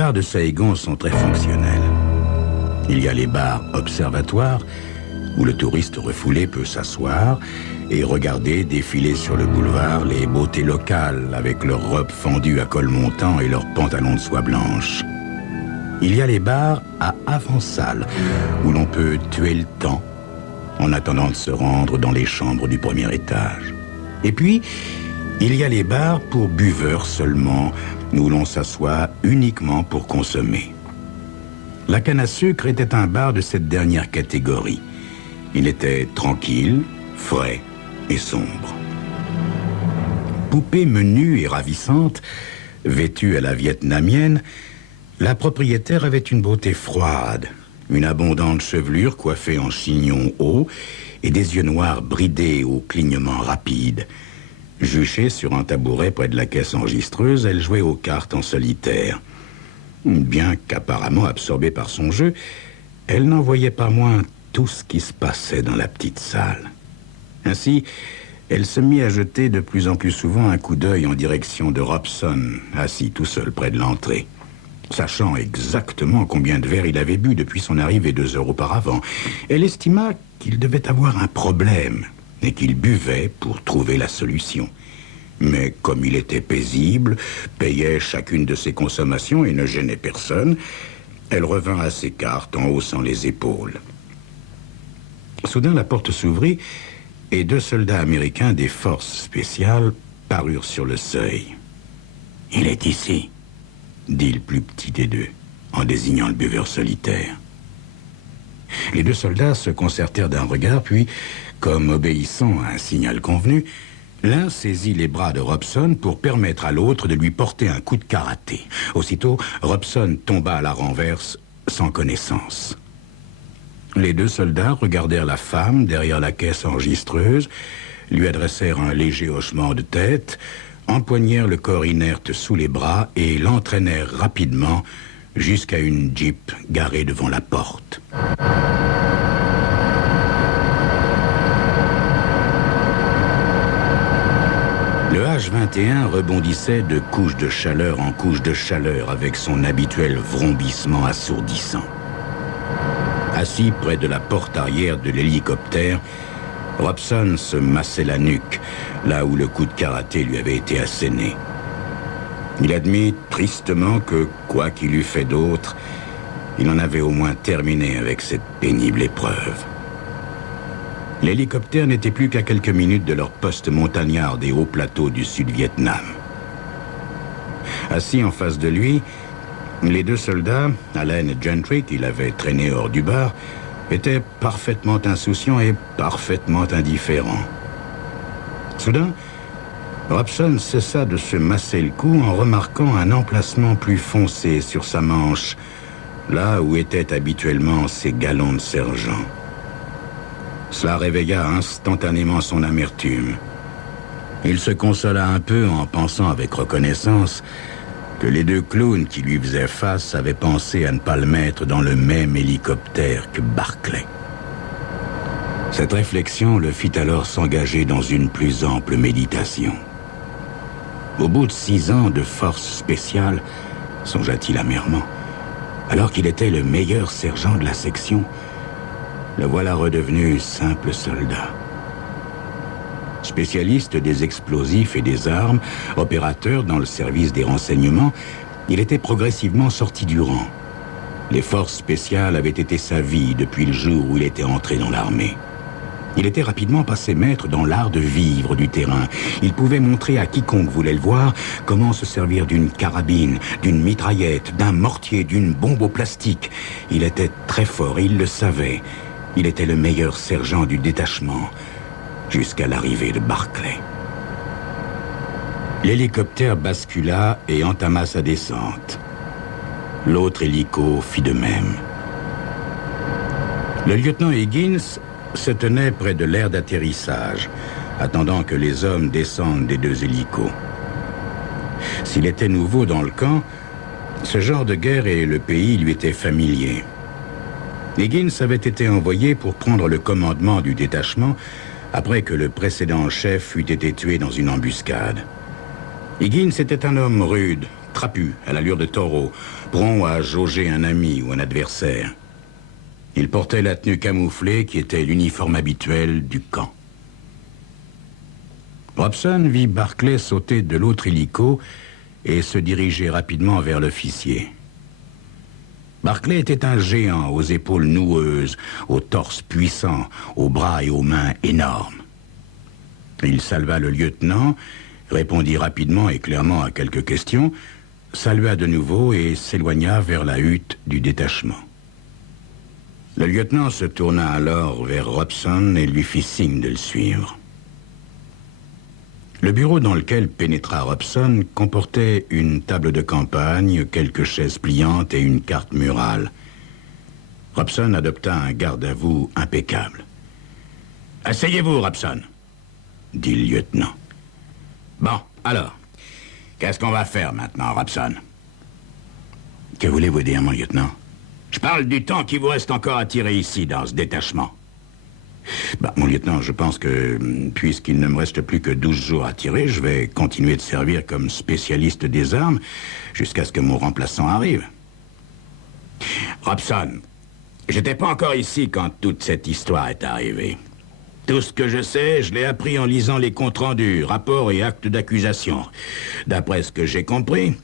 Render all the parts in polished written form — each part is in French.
bars de Saigon sont très fonctionnels. Il y a les bars observatoires, où le touriste refoulé peut s'asseoir et regarder défiler sur le boulevard les beautés locales avec leurs robes fendues à col montant et leurs pantalons de soie blanche. Il y a les bars à avant-salle, où l'on peut tuer le temps en attendant de se rendre dans les chambres du premier étage. Et puis, il y a les bars pour buveurs seulement, où l'on s'assoit uniquement pour consommer. La canne à sucre était un bar de cette dernière catégorie. Il était tranquille, frais et sombre. Poupée menue et ravissante, vêtue à la vietnamienne, la propriétaire avait une beauté froide, une abondante chevelure coiffée en chignon haut et des yeux noirs bridés au clignement rapide. Juchée sur un tabouret près de la caisse enregistreuse, elle jouait aux cartes en solitaire. Bien qu'apparemment absorbée par son jeu, elle n'en voyait pas moins tout ce qui se passait dans la petite salle. Ainsi, elle se mit à jeter de plus en plus souvent un coup d'œil en direction de Robson, assis tout seul près de l'entrée. Sachant exactement combien de verres il avait bu depuis son arrivée 2 heures auparavant, elle estima qu'il devait avoir un problème et qu'il buvait pour trouver la solution. Mais comme il était paisible, payait chacune de ses consommations et ne gênait personne, elle revint à ses cartes en haussant les épaules. Soudain, la porte s'ouvrit et 2 soldats américains des forces spéciales parurent sur le seuil. « Il est ici », dit le plus petit des deux, en désignant le buveur solitaire. Les 2 soldats se concertèrent d'un regard, puis, comme obéissant à un signal convenu, l'un saisit les bras de Robson pour permettre à l'autre de lui porter un coup de karaté. Aussitôt, Robson tomba à la renverse, sans connaissance. Les 2 soldats regardèrent la femme derrière la caisse enregistreuse, lui adressèrent un léger hochement de tête, empoignèrent le corps inerte sous les bras et l'entraînèrent rapidement jusqu'à une Jeep garée devant la porte. Le H-21 rebondissait de couche de chaleur en couche de chaleur avec son habituel vrombissement assourdissant. Assis près de la porte arrière de l'hélicoptère, Robson se massait la nuque, là où le coup de karaté lui avait été asséné. Il admit tristement que, quoi qu'il eût fait d'autre, il en avait au moins terminé avec cette pénible épreuve. L'hélicoptère n'était plus qu'à quelques minutes de leur poste montagnard des hauts plateaux du Sud-Vietnam. Assis en face de lui, les 2 soldats, Allen et Gentry, qui l'avaient traîné hors du bar, étaient parfaitement insouciants et parfaitement indifférents. Soudain, Robson cessa de se masser le cou en remarquant un emplacement plus foncé sur sa manche, là où étaient habituellement ses galons de sergent. Cela réveilla instantanément son amertume. Il se consola un peu en pensant avec reconnaissance que les 2 clowns qui lui faisaient face avaient pensé à ne pas le mettre dans le même hélicoptère que Barclay. Cette réflexion le fit alors s'engager dans une plus ample méditation. Au bout de 6 ans de force spéciale, songea-t-il amèrement, alors qu'il était le meilleur sergent de la section, le voilà redevenu simple soldat. Spécialiste des explosifs et des armes, opérateur dans le service des renseignements, il était progressivement sorti du rang. Les forces spéciales avaient été sa vie depuis le jour où il était entré dans l'armée. Il était rapidement passé maître dans l'art de vivre du terrain. Il pouvait montrer à quiconque voulait le voir comment se servir d'une carabine, d'une mitraillette, d'un mortier, d'une bombe au plastique. Il était très fort, il le savait. Il était le meilleur sergent du détachement, jusqu'à l'arrivée de Barclay. L'hélicoptère bascula et entama sa descente. L'autre hélico fit de même. Le lieutenant Higgins se tenait près de l'aire d'atterrissage, attendant que les hommes descendent des 2 hélicos. S'il était nouveau dans le camp, ce genre de guerre et le pays lui étaient familiers. Higgins avait été envoyé pour prendre le commandement du détachement après que le précédent chef eût été tué dans une embuscade. Higgins était un homme rude, trapu, à l'allure de taureau, prompt à jauger un ami ou un adversaire. Il portait la tenue camouflée qui était l'uniforme habituel du camp. Robson vit Barclay sauter de l'autre hélico et se diriger rapidement vers l'officier. Barclay était un géant aux épaules noueuses, au torse puissant, aux bras et aux mains énormes. Il salua le lieutenant, répondit rapidement et clairement à quelques questions, salua de nouveau et s'éloigna vers la hutte du détachement. Le lieutenant se tourna alors vers Robson et lui fit signe de le suivre. Le bureau dans lequel pénétra Robson comportait une table de campagne, quelques chaises pliantes et une carte murale. Robson adopta un garde-à-vous impeccable. « Asseyez-vous, Robson », dit le lieutenant. « Bon, alors, qu'est-ce qu'on va faire maintenant, Robson ?» « Que voulez-vous dire, mon lieutenant ?»« Je parle du temps qui vous reste encore à tirer ici, dans ce détachement. » Bah, mon lieutenant, je pense que, puisqu'il ne me reste plus que 12 jours à tirer, je vais continuer de servir comme spécialiste des armes jusqu'à ce que mon remplaçant arrive. Robson, j'étais pas encore ici quand toute cette histoire est arrivée. Tout ce que je sais, je l'ai appris en lisant les comptes rendus, rapports et actes d'accusation. D'après ce que j'ai compris,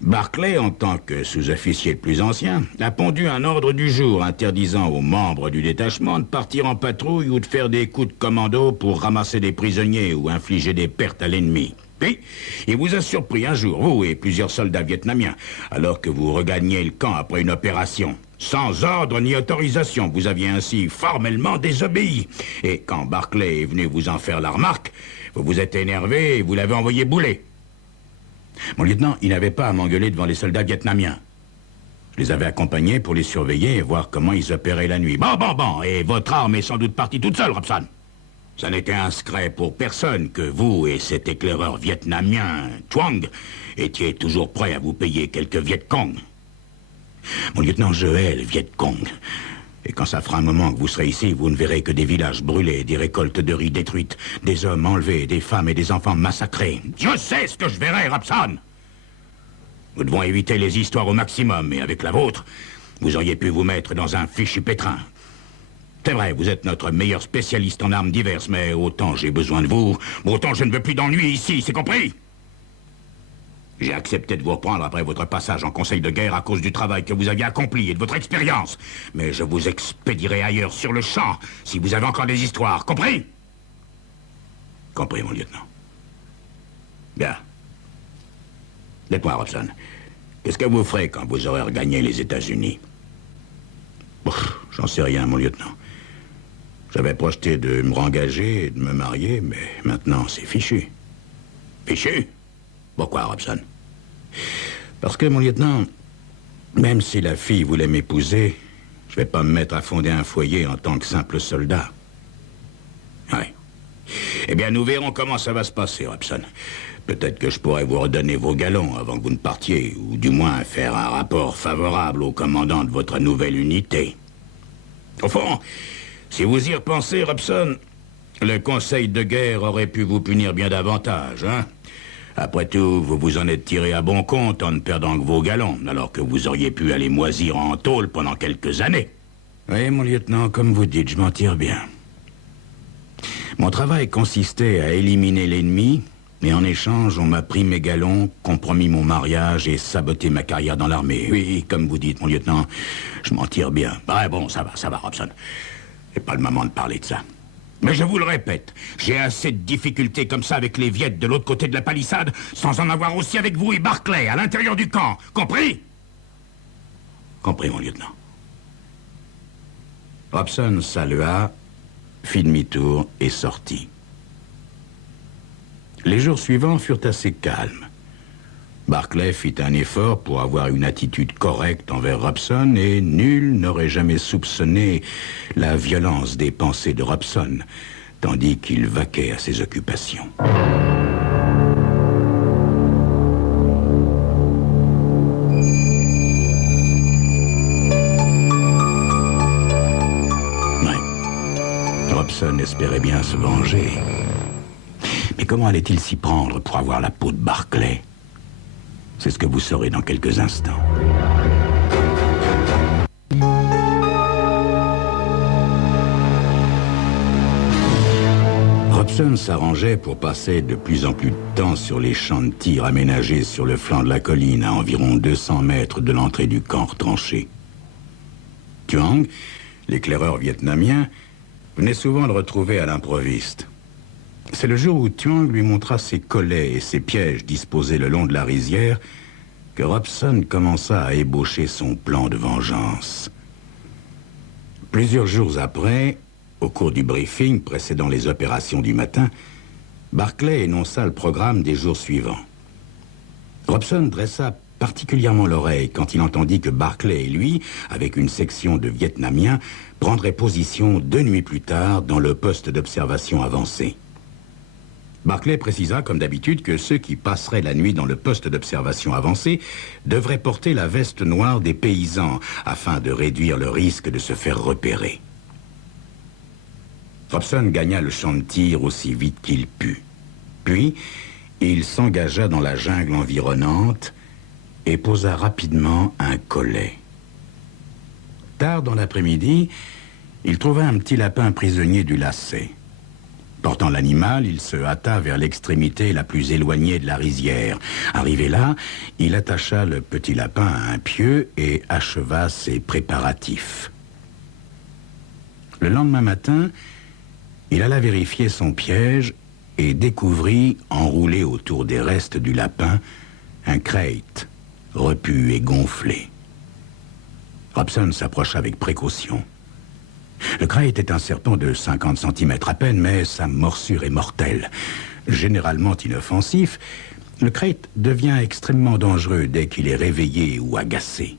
Barclay, en tant que sous-officier le plus ancien, a pondu un ordre du jour interdisant aux membres du détachement de partir en patrouille ou de faire des coups de commando pour ramasser des prisonniers ou infliger des pertes à l'ennemi. Puis, il vous a surpris un jour, vous et plusieurs soldats vietnamiens, alors que vous regagniez le camp après une opération. Sans ordre ni autorisation, vous aviez ainsi formellement désobéi. Et quand Barclay est venu vous en faire la remarque, vous vous êtes énervé et vous l'avez envoyé bouler. Mon lieutenant, il n'avait pas à m'engueuler devant les soldats vietnamiens. Je les avais accompagnés pour les surveiller et voir comment ils opéraient la nuit. Bon, et votre arme est sans doute partie toute seule, Robson. Ça n'était un secret pour personne que vous et cet éclaireur vietnamien, Thuong, étiez toujours prêts à vous payer quelques Viet Cong. Mon lieutenant, je hais le Viet Cong. Et quand ça fera un moment que vous serez ici, vous ne verrez que des villages brûlés, des récoltes de riz détruites, des hommes enlevés, des femmes et des enfants massacrés. Je sais ce que je verrai, Robson. Nous devons éviter les histoires au maximum, et avec la vôtre, vous auriez pu vous mettre dans un fichu pétrin. C'est vrai, vous êtes notre meilleur spécialiste en armes diverses, mais autant j'ai besoin de vous, autant je ne veux plus d'ennui ici, c'est compris? J'ai accepté de vous reprendre après votre passage en conseil de guerre à cause du travail que vous aviez accompli et de votre expérience. Mais je vous expédierai ailleurs sur le champ si vous avez encore des histoires. Compris? Compris, mon lieutenant. Bien. Dites-moi, Robson, qu'est-ce que vous ferez quand vous aurez regagné les États-Unis? J'en sais rien, mon lieutenant. J'avais projeté de me rengager et de me marier, mais maintenant c'est fichu. Fichu? Pourquoi, Robson? Parce que, mon lieutenant, même si la fille voulait m'épouser, je vais pas me mettre à fonder un foyer en tant que simple soldat. Oui. Eh bien, nous verrons comment ça va se passer, Robson. Peut-être que je pourrais vous redonner vos galons avant que vous ne partiez, ou du moins faire un rapport favorable au commandant de votre nouvelle unité. Au fond, si vous y repensez, Robson, le conseil de guerre aurait pu vous punir bien davantage, hein? Après tout, vous vous en êtes tiré à bon compte en ne perdant que vos galons, alors que vous auriez pu aller moisir en tôle pendant quelques années. Oui, mon lieutenant, comme vous dites, je m'en tire bien. Mon travail consistait à éliminer l'ennemi, mais en échange, on m'a pris mes galons, compromis mon mariage et saboté ma carrière dans l'armée. Oui, comme vous dites, mon lieutenant, je m'en tire bien. Ouais, bon, ça va, Robson. C'est pas le moment de parler de ça. Mais je vous le répète, j'ai assez de difficultés comme ça avec les Viettes de l'autre côté de la palissade, sans en avoir aussi avec vous et Barclay, à l'intérieur du camp. Compris? Compris, mon lieutenant. Robson salua, fit demi-tour et sortit. Les jours suivants furent assez calmes. Barclay fit un effort pour avoir une attitude correcte envers Robson et nul n'aurait jamais soupçonné la violence des pensées de Robson, tandis qu'il vaquait à ses occupations. Ouais. Robson espérait bien se venger. Mais comment allait-il s'y prendre pour avoir la peau de Barclay? C'est ce que vous saurez dans quelques instants. Robson s'arrangeait pour passer de plus en plus de temps sur les champs de tir aménagés sur le flanc de la colline à environ 200 mètres de l'entrée du camp retranché. Thuong, l'éclaireur vietnamien, venait souvent le retrouver à l'improviste. C'est le jour où Thuong lui montra ses collets et ses pièges disposés le long de la rizière que Robson commença à ébaucher son plan de vengeance. Plusieurs jours après, au cours du briefing précédant les opérations du matin, Barclay énonça le programme des jours suivants. Robson dressa particulièrement l'oreille quand il entendit que Barclay et lui, avec une section de Vietnamiens, prendraient position 2 nuits plus tard dans le poste d'observation avancé. Barclay précisa, comme d'habitude, que ceux qui passeraient la nuit dans le poste d'observation avancé devraient porter la veste noire des paysans afin de réduire le risque de se faire repérer. Robson gagna le champ de tir aussi vite qu'il put. Puis, il s'engagea dans la jungle environnante et posa rapidement un collet. Tard dans l'après-midi, il trouva un petit lapin prisonnier du lacet. Portant l'animal, il se hâta vers l'extrémité la plus éloignée de la rizière. Arrivé là, il attacha le petit lapin à un pieu et acheva ses préparatifs. Le lendemain matin, il alla vérifier son piège et découvrit, enroulé autour des restes du lapin, un crate, repu et gonflé. Robson s'approcha avec précaution. Le crate était un serpent de 50 cm à peine, mais sa morsure est mortelle. Généralement inoffensif, le crate devient extrêmement dangereux dès qu'il est réveillé ou agacé.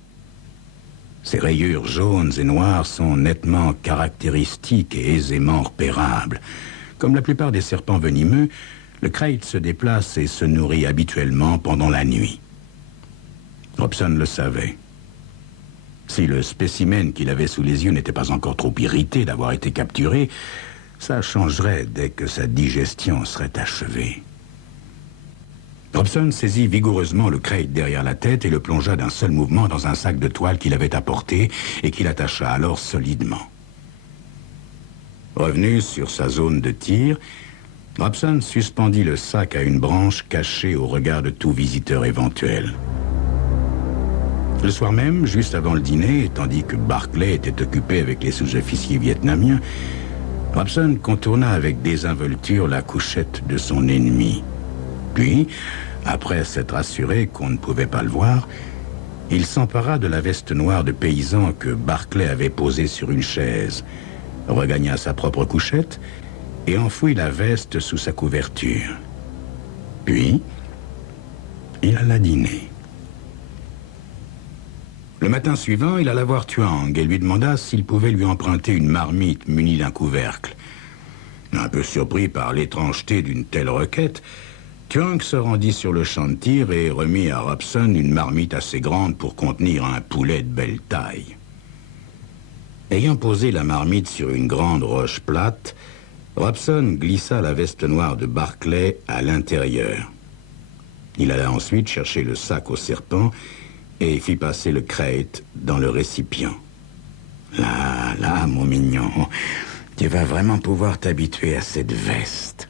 Ses rayures jaunes et noires sont nettement caractéristiques et aisément repérables. Comme la plupart des serpents venimeux, le crate se déplace et se nourrit habituellement pendant la nuit. Robson le savait. Si le spécimen qu'il avait sous les yeux n'était pas encore trop irrité d'avoir été capturé, ça changerait dès que sa digestion serait achevée. Robson saisit vigoureusement le crate derrière la tête et le plongea d'un seul mouvement dans un sac de toile qu'il avait apporté et qu'il attacha alors solidement. Revenu sur sa zone de tir, Robson suspendit le sac à une branche cachée au regard de tout visiteur éventuel. Le soir même, juste avant le dîner, tandis que Barclay était occupé avec les sous-officiers vietnamiens, Robson contourna avec désinvolture la couchette de son ennemi. Puis, après s'être assuré qu'on ne pouvait pas le voir, il s'empara de la veste noire de paysan que Barclay avait posée sur une chaise, regagna sa propre couchette et enfouit la veste sous sa couverture. Puis, il alla dîner. Le matin suivant, il alla voir Thuong et lui demanda s'il pouvait lui emprunter une marmite munie d'un couvercle. Un peu surpris par l'étrangeté d'une telle requête, Thuong se rendit sur le champ de tir et remit à Robson une marmite assez grande pour contenir un poulet de belle taille. Ayant posé la marmite sur une grande roche plate, Robson glissa la veste noire de Barclay à l'intérieur. Il alla ensuite chercher le sac au serpent et fit passer le crate dans le récipient. Là, mon mignon, tu vas vraiment pouvoir t'habituer à cette veste.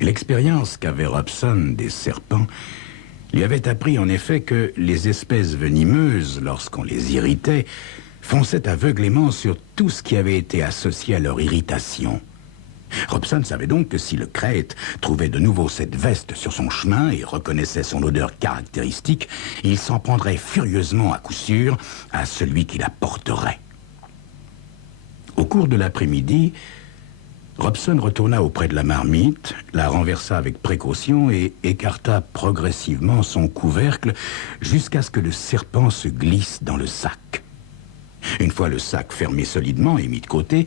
L'expérience qu'avait Robson des serpents lui avait appris en effet que les espèces venimeuses, lorsqu'on les irritait, fonçaient aveuglément sur tout ce qui avait été associé à leur irritation. Robson savait donc que si le crate trouvait de nouveau cette veste sur son chemin et reconnaissait son odeur caractéristique, il s'en prendrait furieusement à coup sûr à celui qui la porterait. Au cours de l'après-midi, Robson retourna auprès de la marmite, la renversa avec précaution et écarta progressivement son couvercle jusqu'à ce que le serpent se glisse dans le sac. Une fois le sac fermé solidement et mis de côté,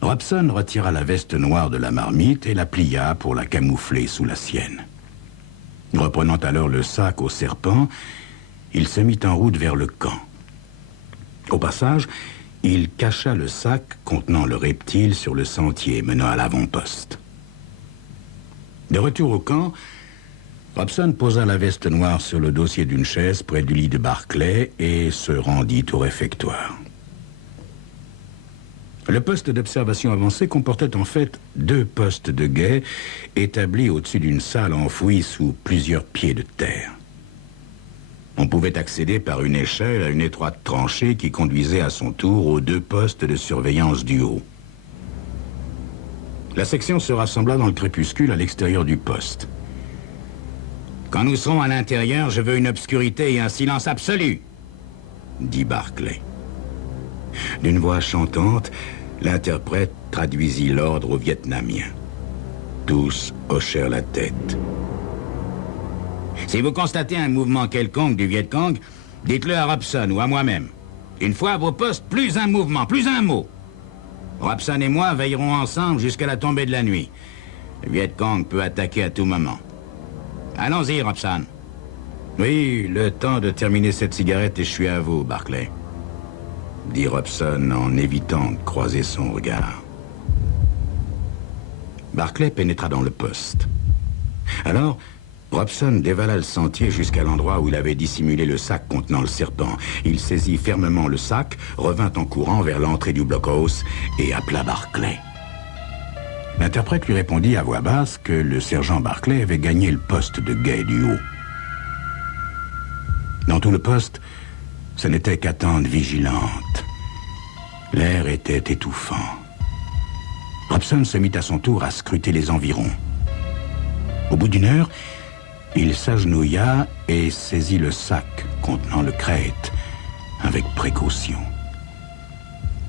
Robson retira la veste noire de la marmite et la plia pour la camoufler sous la sienne. Reprenant alors le sac au serpent, il se mit en route vers le camp. Au passage, il cacha le sac contenant le reptile sur le sentier menant à l'avant-poste. De retour au camp, Robson posa la veste noire sur le dossier d'une chaise près du lit de Barclay et se rendit au réfectoire. Le poste d'observation avancé comportait en fait 2 postes de guet établis au-dessus d'une salle enfouie sous plusieurs pieds de terre. On pouvait accéder par une échelle à une étroite tranchée qui conduisait à son tour aux 2 postes de surveillance du haut. La section se rassembla dans le crépuscule à l'extérieur du poste. « Quand nous serons à l'intérieur, je veux une obscurité et un silence absolu, » dit Barclay. D'une voix chantante, l'interprète traduisit l'ordre aux Vietnamiens. Tous hochèrent la tête. « Si vous constatez un mouvement quelconque du Viet Cong, dites-le à Robson ou à moi-même. Une fois à vos postes, plus un mouvement, plus un mot. Robson et moi veillerons ensemble jusqu'à la tombée de la nuit. Le Viet Cong peut attaquer à tout moment. Allons-y, Robson. » « Oui, le temps de terminer cette cigarette et je suis à vous, Barclay, » dit Robson en évitant de croiser son regard. Barclay pénétra dans le poste. Alors, Robson dévala le sentier jusqu'à l'endroit où il avait dissimulé le sac contenant le serpent. Il saisit fermement le sac, revint en courant vers l'entrée du blockhouse et appela Barclay. L'interprète lui répondit à voix basse que le sergent Barclay avait gagné le poste de guet du haut. Dans tout le poste, ce n'était qu'attente vigilante. L'air était étouffant. Robson se mit à son tour à scruter les environs. Au bout d'une heure, il s'agenouilla et saisit le sac contenant le crête avec précaution.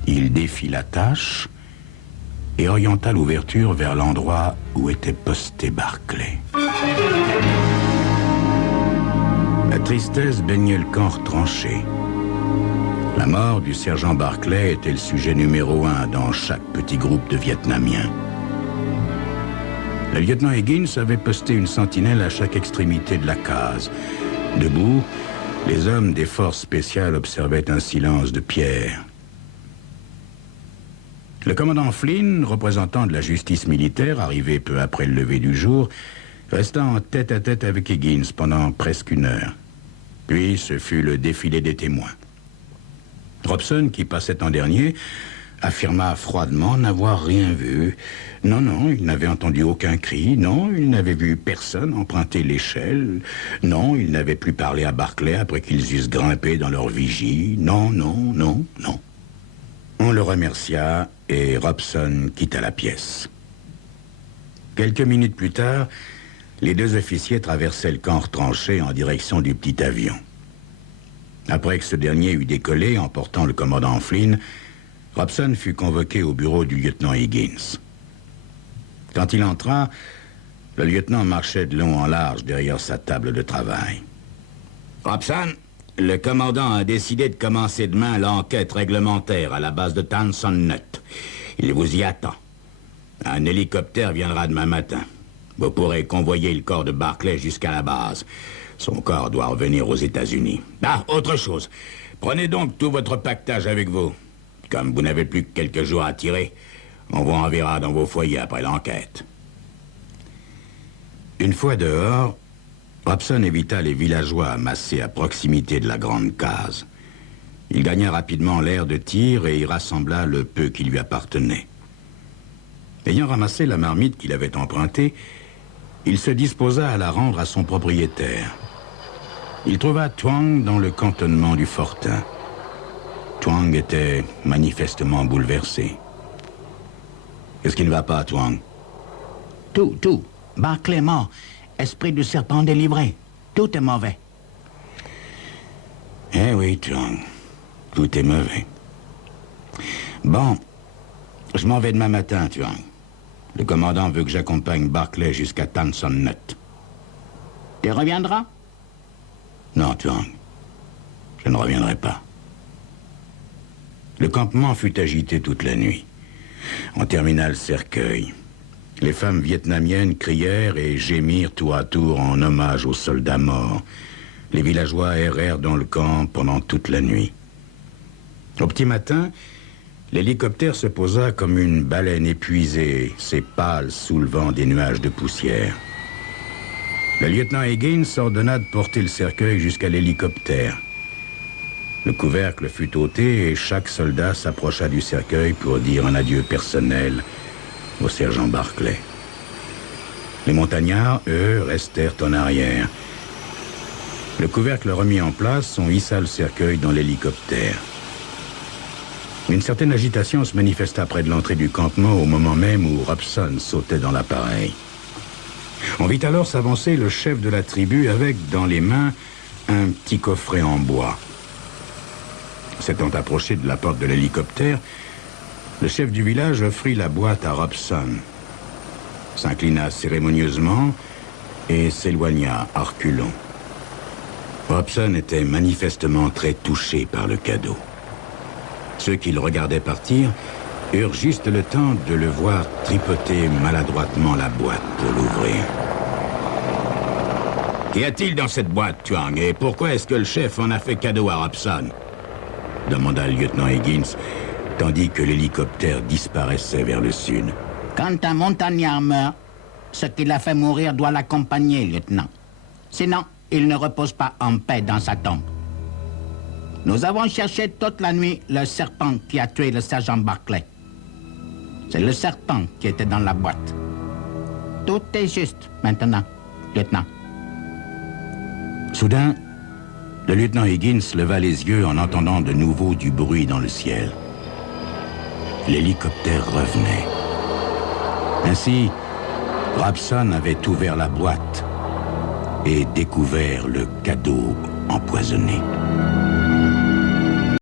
Il défit la tâche et orienta l'ouverture vers l'endroit où était posté Barclay. La tristesse baignait le camp retranché. La mort du sergent Barclay était le sujet numéro 1 dans chaque petit groupe de Vietnamiens. Le lieutenant Higgins avait posté une sentinelle à chaque extrémité de la case. Debout, les hommes des forces spéciales observaient un silence de pierre. Le commandant Flynn, représentant de la justice militaire, arrivé peu après le lever du jour, resta en tête-à-tête avec Higgins pendant presque 1 heure. Puis ce fut le défilé des témoins. Robson, qui passait en dernier, affirma froidement n'avoir rien vu. Non, il n'avait entendu aucun cri. Non, il n'avait vu personne emprunter l'échelle. Non, il n'avait plus parlé à Barclay après qu'ils eussent grimpé dans leur vigie. Non. On le remercia et Robson quitta la pièce. Quelques minutes plus tard, les 2 officiers traversaient le camp retranché en direction du petit avion. Après que ce dernier eut décollé, emportant le commandant Flynn, Robson fut convoqué au bureau du lieutenant Higgins. Quand il entra, le lieutenant marchait de long en large derrière sa table de travail. « Robson, le commandant a décidé de commencer demain l'enquête réglementaire à la base de Tan Son Nhut. Il vous y attend. Un hélicoptère viendra demain matin. Vous pourrez convoyer le corps de Barclay jusqu'à la base. Son corps doit revenir aux États-Unis. Ah, autre chose. Prenez donc tout votre pactage avec vous. Comme vous n'avez plus que quelques jours à tirer, on vous enverra dans vos foyers après l'enquête. » Une fois dehors, Robson évita les villageois amassés à proximité de la grande case. Il gagna rapidement l'aire de tir et y rassembla le peu qui lui appartenait. Ayant ramassé la marmite qu'il avait empruntée, il se disposa à la rendre à son propriétaire. Il trouva Thuong dans le cantonnement du Fortin. Thuong était manifestement bouleversé. « Qu'est-ce qui ne va pas, Thuong ?»« Tout. Barclay mort. Esprit du serpent délivré. Tout est mauvais. » « Eh oui, Thuong. Tout est mauvais. Bon, je m'en vais demain matin, Thuong. Le commandant veut que j'accompagne Barclay jusqu'à Tan Son Nhut. »« Tu reviendras ?»« Non, Thuong. Je ne reviendrai pas. » Le campement fut agité toute la nuit. On termina le cercueil. Les femmes vietnamiennes crièrent et gémirent tour à tour en hommage aux soldats morts. Les villageois errèrent dans le camp pendant toute la nuit. Au petit matin, l'hélicoptère se posa comme une baleine épuisée, ses pales soulevant des nuages de poussière. Le lieutenant Higgins ordonna de porter le cercueil jusqu'à l'hélicoptère. Le couvercle fut ôté et chaque soldat s'approcha du cercueil pour dire un adieu personnel au sergent Barclay. Les montagnards, eux, restèrent en arrière. Le couvercle remis en place, on hissa le cercueil dans l'hélicoptère. Une certaine agitation se manifesta près de l'entrée du campement au moment même où Robson sautait dans l'appareil. On vit alors s'avancer le chef de la tribu avec, dans les mains, un petit coffret en bois. S'étant approché de la porte de l'hélicoptère, le chef du village offrit la boîte à Robson, s'inclina cérémonieusement et s'éloigna à reculons. Robson était manifestement très touché par le cadeau. Ceux qui le regardaient partir eurent juste le temps de le voir tripoter maladroitement la boîte pour l'ouvrir. Qu'y a-t-il dans cette boîte, Tuang, et pourquoi est-ce que le chef en a fait cadeau à Robson? Demanda le lieutenant Higgins, tandis que l'hélicoptère disparaissait vers le sud. Quand un montagnard meurt, ce qui l'a fait mourir doit l'accompagner, lieutenant. Sinon, il ne repose pas en paix dans sa tombe. Nous avons cherché toute la nuit le serpent qui a tué le sergent Barclay. C'est le serpent qui était dans la boîte. Tout est juste maintenant, lieutenant. Soudain, le lieutenant Higgins leva les yeux en entendant de nouveau du bruit dans le ciel. L'hélicoptère revenait. Ainsi, Robson avait ouvert la boîte et découvert le cadeau empoisonné.